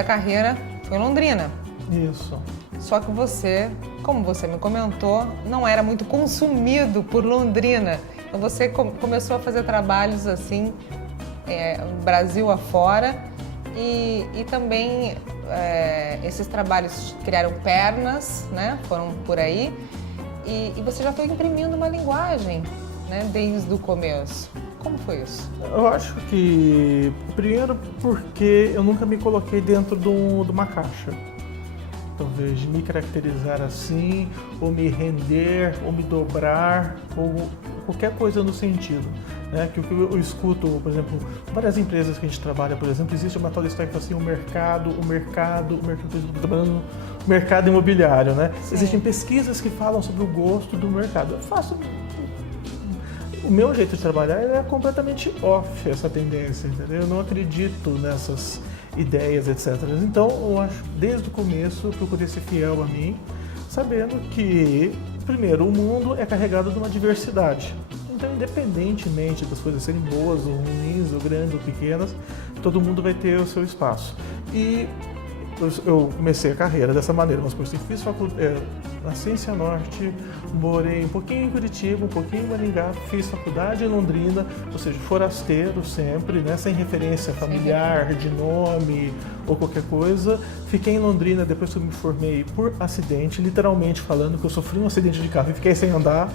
da carreira foi em Londrina. Isso. Só que você, como você me comentou, não era muito consumido por Londrina. Então você começou a fazer trabalhos assim, Brasil afora, e também esses trabalhos criaram pernas, né? Foram por aí, e você já foi imprimindo uma linguagem, né? Desde o começo. Como foi isso? Eu acho que, primeiro, porque eu nunca me coloquei dentro de uma caixa. Talvez de me caracterizar assim, ou me render, ou me dobrar, ou qualquer coisa no sentido. Né? Que o que eu escuto, por exemplo, várias empresas que a gente trabalha, por exemplo, existe uma tal história que fala assim, o mercado imobiliário, né? Sim. Existem pesquisas que falam sobre o gosto do mercado. Eu faço... O meu jeito de trabalhar é completamente off essa tendência, entendeu? Eu não acredito nessas ideias, etc. Então, eu acho, desde o começo, eu procurei ser fiel a mim, sabendo que, primeiro, o mundo é carregado de uma diversidade. Então, independentemente das coisas serem boas ou ruins, ou grandes ou pequenas, todo mundo vai ter o seu espaço. E eu comecei a carreira dessa maneira, mas por isso fiz nasci em Cianorte, morei um pouquinho em Curitiba, um pouquinho em Maringá, fiz faculdade em Londrina, ou seja, forasteiro sempre, né, sem referência familiar, de nome ou qualquer coisa. Fiquei em Londrina depois que eu me formei por acidente, literalmente falando que eu sofri um acidente de carro e fiquei sem andar.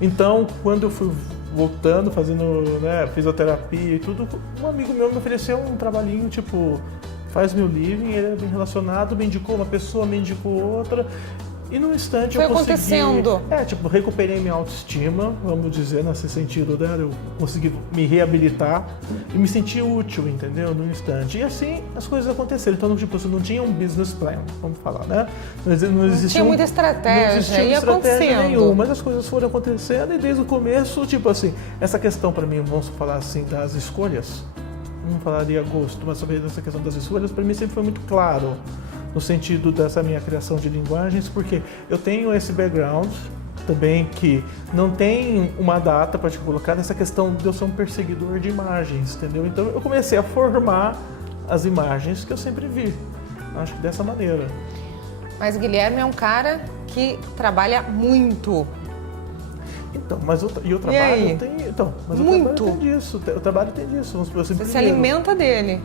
Então, quando eu fui voltando, fazendo, né, fisioterapia e tudo, um amigo meu me ofereceu um trabalhinho tipo... Faz meu living, ele é bem relacionado, me indicou uma pessoa, me indicou outra, e num instante eu consegui... Foi acontecendo. Recuperei minha autoestima, vamos dizer, nesse sentido, né? Eu consegui me reabilitar e me senti útil, entendeu? Num instante. E assim as coisas aconteceram. Então, tipo, você não tinha um business plan, vamos falar, né? Não existia muita estratégia, não existia estratégia nenhuma, mas as coisas foram acontecendo e desde o começo, tipo assim, essa questão para mim, vamos falar assim, das escolhas, não falaria gosto, mas sobre essa questão das escolhas, para mim sempre foi muito claro, no sentido dessa minha criação de linguagens, porque eu tenho esse background também que não tem uma data para te colocar nessa questão de eu ser um perseguidor de imagens, entendeu? Então eu comecei a formar as imagens que eu sempre vi, acho que dessa maneira. Mas Guilherme é um cara que trabalha muito. Então, mas o trabalho tem... Então, mas muito. O trabalho tem disso. Vamos supor assim, você se alimenta dele.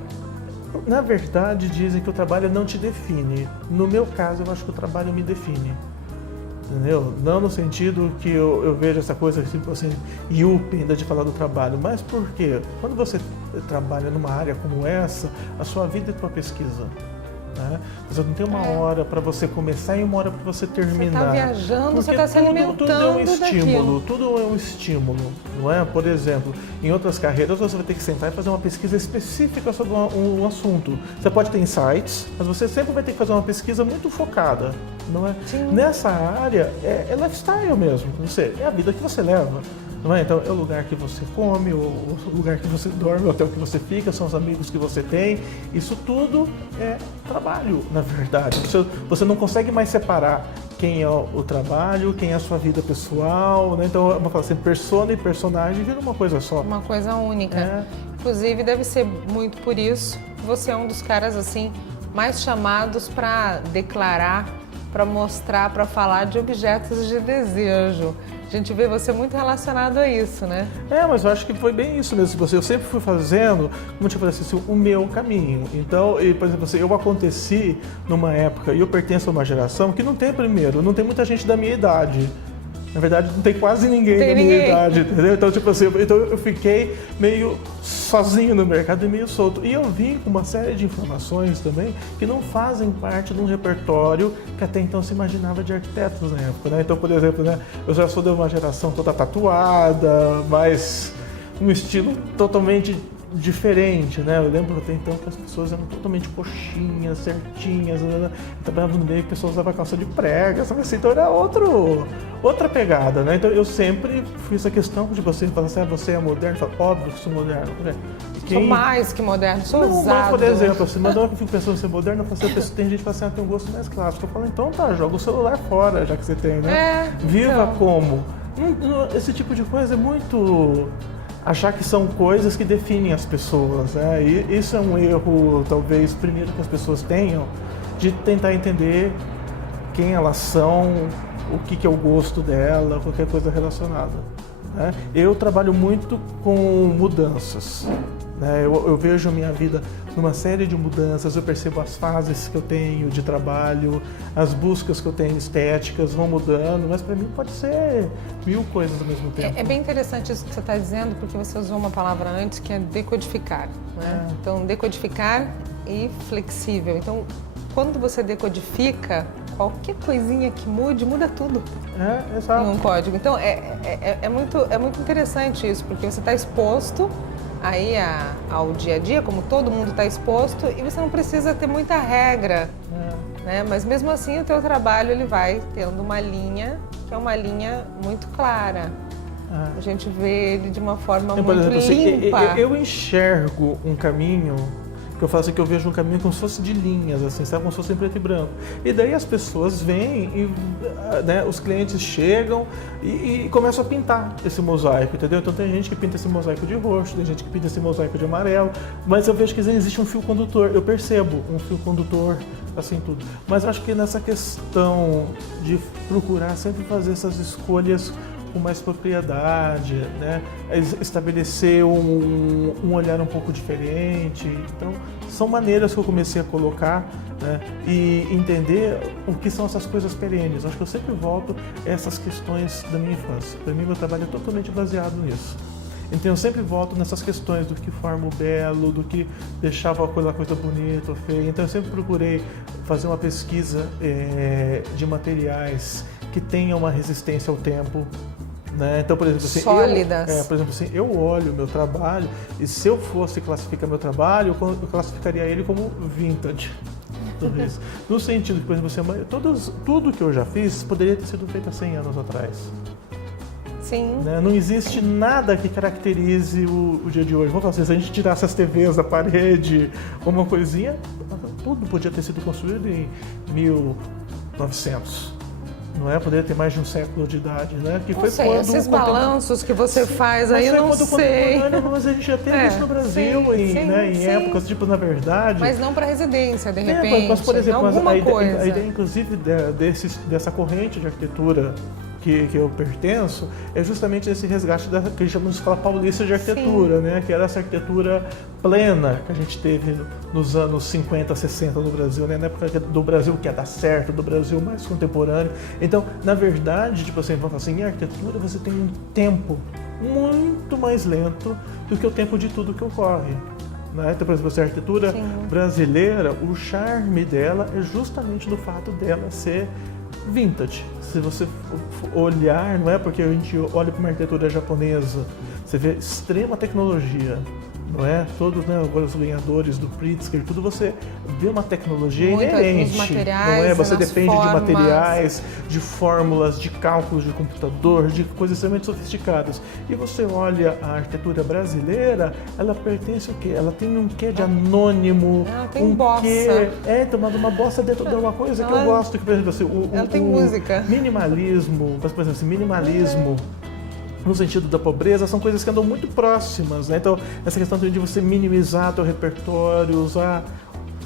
Na verdade, dizem que o trabalho não te define. No meu caso, eu acho que o trabalho me define. Entendeu? Não no sentido que eu vejo essa coisa tipo assim, ainda de falar do trabalho, mas porque quando você trabalha numa área como essa, a sua vida é tua pesquisa. Né? Você não tem uma hora para você começar e uma hora para você terminar. Você está viajando, você está se alimentando tudo é um estímulo, tudo é um estímulo, não é? Por exemplo, em outras carreiras você vai ter que sentar e fazer uma pesquisa específica sobre um assunto. Você pode ter insights, mas você sempre vai ter que fazer uma pesquisa muito focada, não é? Sim. Nessa área é lifestyle mesmo, é a vida que você leva. Não é? Então, é o lugar que você come, o lugar que você dorme, o hotel que você fica, são os amigos que você tem. Isso tudo é trabalho, na verdade. Você não consegue mais separar quem é o trabalho, quem é a sua vida pessoal. Né? Então, vamos falar assim, persona e personagem viram uma coisa só. Uma coisa única. Inclusive, deve ser muito por isso que você é um dos caras assim mais chamados para declarar, para mostrar, para falar de objetos de desejo. A gente vê você muito relacionado a isso, né? Mas eu acho que foi bem isso mesmo. Eu sempre fui fazendo, como eu te falei assim, o meu caminho. Então, por exemplo, assim, eu aconteci numa época, e eu pertenço a uma geração que não tem não tem muita gente da minha idade. Na verdade, não tem quase ninguém da minha idade, entendeu? Então, tipo assim, eu fiquei meio sozinho no mercado e meio solto. E eu vim com uma série de informações também que não fazem parte de um repertório que até então se imaginava de arquitetos na época, né? Então, por exemplo, né, eu já sou de uma geração toda tatuada, mas um estilo totalmente diferente, né? Eu lembro até então que as pessoas eram totalmente coxinhas, certinhas, né? Eu trabalhava no meio que pessoas usavam calça de prega, sabe assim? Então era outra pegada, né? Então eu sempre fiz a questão de você falar assim, você é moderno? Eu falo, óbvio que sou moderno, né? Sou mais que moderno, sou usado. Mas, por exemplo, assim, mas na hora que eu fico pensando em ser moderno, eu falo assim, tem gente que fala assim, tem um gosto mais clássico. Eu falo, então tá, joga o celular fora, já que você tem, né? Viva como? Esse tipo de coisa é muito... achar que são coisas que definem as pessoas, né? E isso é um erro, talvez, primeiro que as pessoas tenham, de tentar entender quem elas são, o que é o gosto dela, qualquer coisa relacionada, né? Eu trabalho muito com mudanças, né? Eu vejo a minha vida numa série de mudanças, eu percebo as fases que eu tenho de trabalho, as buscas que eu tenho estéticas vão mudando, mas para mim pode ser 1000 coisas ao mesmo tempo. É bem interessante isso que você está dizendo, porque você usou uma palavra antes que é decodificar, né? Então, decodificar e flexível. Então, quando você decodifica, qualquer coisinha que mude, muda tudo. Exato. Em um código. Então, é muito interessante isso, porque você está exposto aí ao dia a dia, como todo mundo está exposto, e você não precisa ter muita regra, né? Mas mesmo assim, o teu trabalho ele vai tendo uma linha, que é uma linha muito clara. A gente vê ele de uma forma muito limpa. Eu enxergo um caminho, que eu falo assim, que eu vejo um caminho como se fosse de linhas, assim, sabe? Como se fosse em preto e branco. E daí as pessoas vêm e, né, os clientes chegam e começam a pintar esse mosaico, entendeu? Então tem gente que pinta esse mosaico de roxo, tem gente que pinta esse mosaico de amarelo, mas eu vejo que existe um fio condutor, eu percebo um fio condutor, assim, tudo. Mas eu acho que nessa questão de procurar sempre fazer essas escolhas com mais propriedade, né? Estabelecer um olhar um pouco diferente. Então, são maneiras que eu comecei a colocar, né? E entender o que são essas coisas perenes. Acho que eu sempre volto a essas questões da minha infância. Para mim, meu trabalho é totalmente baseado nisso. Então, eu sempre volto nessas questões do que forma o belo, do que deixava aquela coisa bonita ou feia. Então, eu sempre procurei fazer uma pesquisa de materiais que tenham uma resistência ao tempo, né? Então, por exemplo, assim, sólidas. por exemplo, assim, eu olho o meu trabalho e se eu fosse classificar meu trabalho, eu classificaria ele como vintage. No sentido que, por exemplo, assim, tudo que eu já fiz poderia ter sido feito há 100 anos atrás. Sim. Né? Não existe nada que caracterize o dia de hoje. Vamos falar assim, se a gente tirasse as TVs da parede, uma coisinha, tudo podia ter sido construído em 1900. Não é? Poderia ter mais de um século de idade, né? Que foi sei, quando esses balanços que você faz aí, eu não sei. Mas a gente já teve isso no Brasil, em épocas, tipo, na verdade... Mas não para residência, de repente, mas, por exemplo, alguma coisa. A ideia, inclusive, dessa corrente de arquitetura que eu pertenço, é justamente esse resgate que a gente chama de escola paulista de arquitetura, né? Que era essa arquitetura plena que a gente teve nos anos 50, 60 no Brasil, né? Na época do Brasil que ia dar certo, do Brasil mais contemporâneo. Então, na verdade, tipo assim, vamos falar assim, em arquitetura você tem um tempo muito mais lento do que o tempo de tudo que ocorre. Né? Então, por exemplo, a arquitetura brasileira, o charme dela é justamente do fato dela ser vintage. Se você olhar, não é porque a gente olha para uma arquitetura japonesa, você vê extrema tecnologia, não é? Todos, né, agora os ganhadores do Pritzker, tudo você vê uma tecnologia inerente, não é? Você depende de materiais, de fórmulas, de cálculos de computador, de coisas extremamente sofisticadas. E você olha a arquitetura brasileira, ela pertence ao quê? Ela tem um quê de anônimo, ela tem bossa. Quê, tomando uma bossa dentro de uma coisa que eu gosto, que, por exemplo, assim, ela tem música. Minimalismo, por exemplo, assim, minimalismo no sentido da pobreza, são coisas que andam muito próximas, né? Então, essa questão de você minimizar teu repertório, usar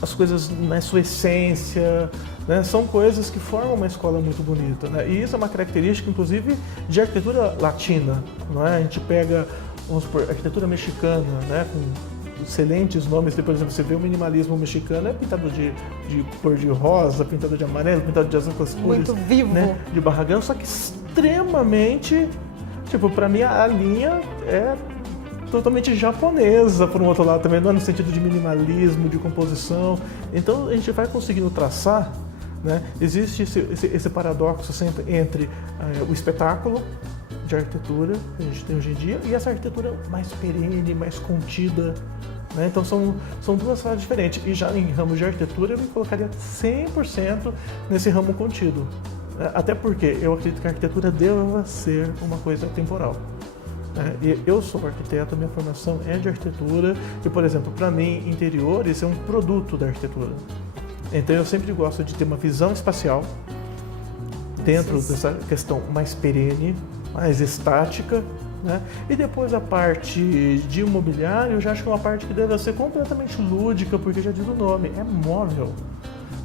as coisas na sua essência, né? São coisas que formam uma escola muito bonita, né? E isso é uma característica, inclusive, de arquitetura latina, não é? A gente pega, vamos supor, arquitetura mexicana, né? Com excelentes nomes, por exemplo, você vê o minimalismo mexicano, é pintado de cor de rosa, pintado de amarelo, pintado de azul com as cores, muito vivo, né? De barragão, só que extremamente... Tipo, pra mim a linha é totalmente japonesa, por um outro lado também, não é no sentido de minimalismo, de composição. Então a gente vai conseguindo traçar, né? Existe esse paradoxo sempre entre o espetáculo de arquitetura que a gente tem hoje em dia e essa arquitetura mais perene, mais contida, né? Então são duas fases diferentes. E já em ramo de arquitetura eu me colocaria 100% nesse ramo contido. Até porque eu acredito que a arquitetura deva ser uma coisa temporal. Eu sou arquiteto, minha formação é de arquitetura e, por exemplo, para mim, interiores é um produto da arquitetura. Então eu sempre gosto de ter uma visão espacial dentro dessa questão mais perene, mais estática, né? E depois a parte de imobiliário, eu já acho que é uma parte que deve ser completamente lúdica, porque já diz o nome, é móvel.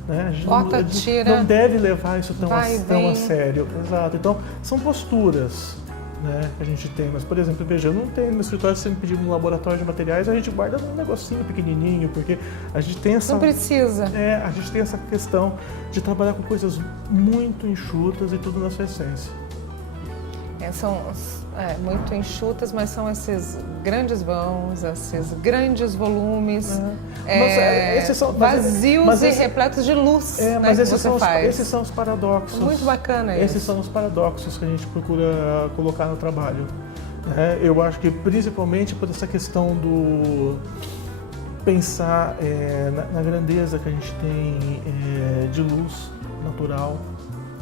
Né? A gente não deve levar isso tão a sério. Exato. Então, são posturas, né, que a gente tem. Mas, por exemplo, veja, eu não tenho no escritório, se me pedir um laboratório de materiais, a gente guarda num negocinho pequenininho, porque a gente tem essa... Não precisa. A gente tem essa questão de trabalhar com coisas muito enxutas e tudo na sua essência. São muito enxutas, mas são esses grandes vãos, esses grandes volumes, vazios e repletos de luz, mas esses são os paradoxos. Muito bacana isso. Esses são os paradoxos que a gente procura colocar no trabalho. Eu acho que principalmente por essa questão do pensar na grandeza que a gente tem de luz natural.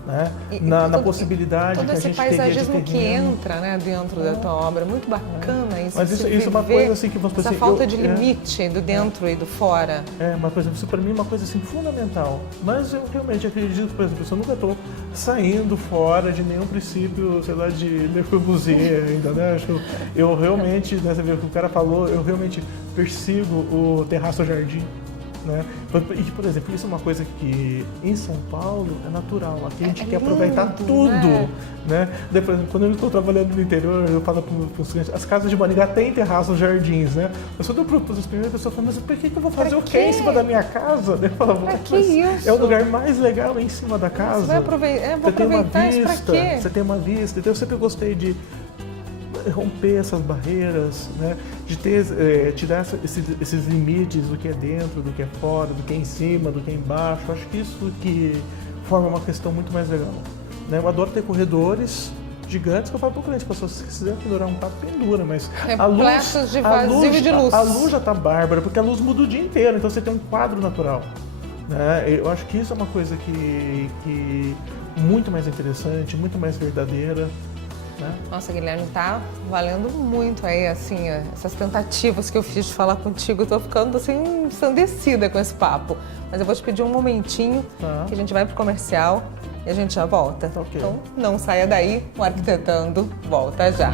Né? Na possibilidade que a gente tem de paisagismo que entra, né, dentro da tua obra, muito bacana isso. Mas isso é uma coisa assim que você essa falta de limite do dentro e do fora. Mas por exemplo, isso para mim é uma coisa assim fundamental. Mas eu realmente acredito, por exemplo, eu nunca estou saindo fora de nenhum princípio, sei lá, de Le Corbusier ainda, né? Eu realmente, né, você vê o que o cara falou, eu realmente persigo o terraço jardim. Né? E, por exemplo, isso é uma coisa que em São Paulo é natural. Aqui a gente quer aproveitar tudo. Né? Depois, quando eu estou trabalhando no interior, eu falo para os clientes, as casas de Maringá têm terraços, jardins. Né? Eu só dou para as primeiras pessoas falando, mas por que eu vou fazer o quê em cima da minha casa? Eu falo, é o lugar mais legal em cima da casa. Você vai aproveitar isso para quê? Você tem uma vista. Então eu sempre gostei de romper essas barreiras, né? De tirar esses limites do que é dentro, do que é fora, do que é em cima, do que é embaixo. Acho que isso que forma uma questão muito mais legal. Né? Eu adoro ter corredores gigantes que eu falo para o cliente, se quiser pendurar um papo, pendura, mas a luz já está bárbara, porque a luz muda o dia inteiro, então você tem um quadro natural. Né? Eu acho que isso é uma coisa que muito mais interessante, muito mais verdadeira. Nossa, Guilherme, tá valendo muito aí, assim, essas tentativas que eu fiz de falar contigo. Eu tô ficando, assim, ensandecida com esse papo. Mas eu vou te pedir um momentinho, que a gente vai pro comercial e a gente já volta. Okay. Então, não saia daí, o Arquitetando volta já.